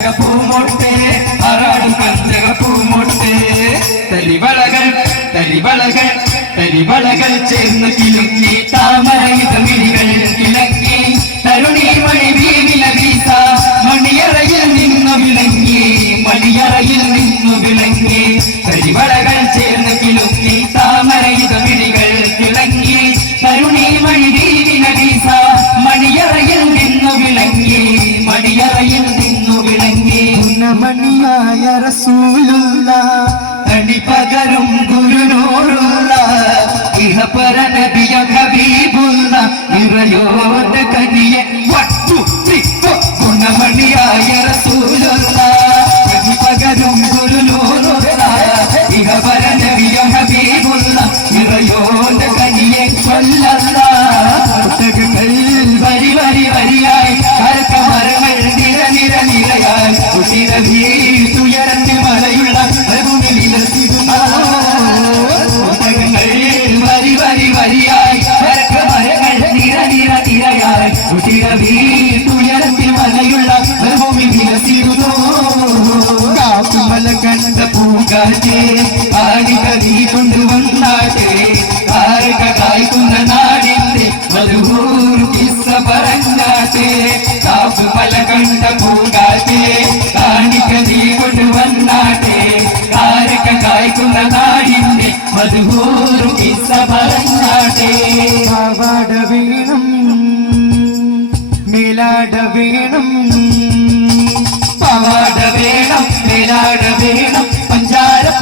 പൂമൊട്ടേ ആറാടും പൂമൊട്ടേ തരിവളകൾ തരിവളകൾ തരിവളകൾ ചേർന്ന് കിലുങ്ങി താമരയിത മിഴികൾ കിളങ്ങി തരുണി മണി നിന്നു വിളങ്ങി. മണിയറയിൽ നിന്നു വിളങ്ങി. ഗുണമണിയായ പൂങ്കാറ്റേ ആടിക നീ കൊണ്ടുവന്നാട്ടേ ആരക കായ്ക്കുന്ന നാടിന്റെ മധുഹൂർ കിസ്സ പറഞ്ഞാട്ടെ പല കണ്ട പൂങ്കാറ്റേ ആടിക നീ കൊണ്ടുവന്നാട്ടേ ആരക കായ്ക്കുന്ന നാടിന്റെ മധുഹൂർ കിസ്സ പറഞ്ഞാട്ടേ. പാവാട വേണം മേലാട വേണം പവാട വേണം മേലാട വേണം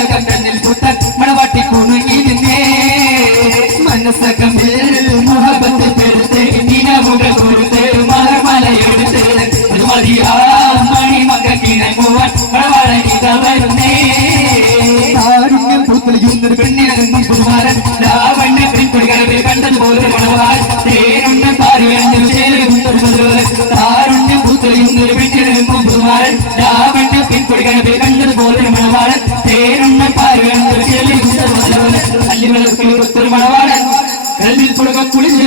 മറക്കകം തന്നിൽ പുത്തൻ മണവാട്ടി കുണുങ്ങി നിന്നേ മനസ്സകമിൽ മുഹബത്ത് പെരുത്ത് നിലവുകൾ കൊടുത്ത് മലയെടുത്ത് പുതുമതിയാ മണിമങ്ക കിണങ്ങുവാൻ വളവാട നീത വരുന്നേ കാരുണ്യം പൂത്തളിയുന്നൊരു പെണ്ണിനും പുതുമാരൻ ലാവണ്യ പെൺകുടികളെ കണ്ടതുപോലെ മണവാൻ തേരുണ്ണ പാറിയണ്ണു ചേരുന്നൊരു താരുണ്യം പൂത്തളിയുന്നൊരു പെണ്ണിനും പുതുമാരൻ ലാവണ്യ പെൺകുടികളെ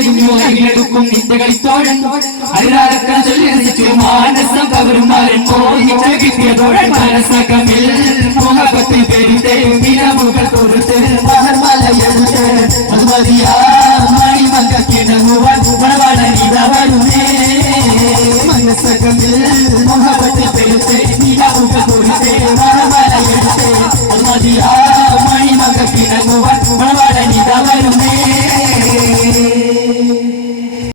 നിരകും മോഹികളെടുക്കും നിന്റെ കളിത്തോഴൻ അല്ലാതെ ചൊല്ലസിച്ചു മാനസം പൗരന്മാരൻ മോഹിച്ച കിട്ടിയതോഴൻ മനസ്സകമിൽ. മുഖപത്തി പെരുത്തെ പിനമുകൾ കൊടുത്ത് മഹർമലയെടുത്ത് മതിയാ മണിമക കിണമുവൻ വളവണിതവരുമേ മനസ്സകമിൽ മുഖപത്തി പെരുത്തെ പിനമുകൾ കൊടുത്ത് മഹർമലയെടുത്ത് മതിയാ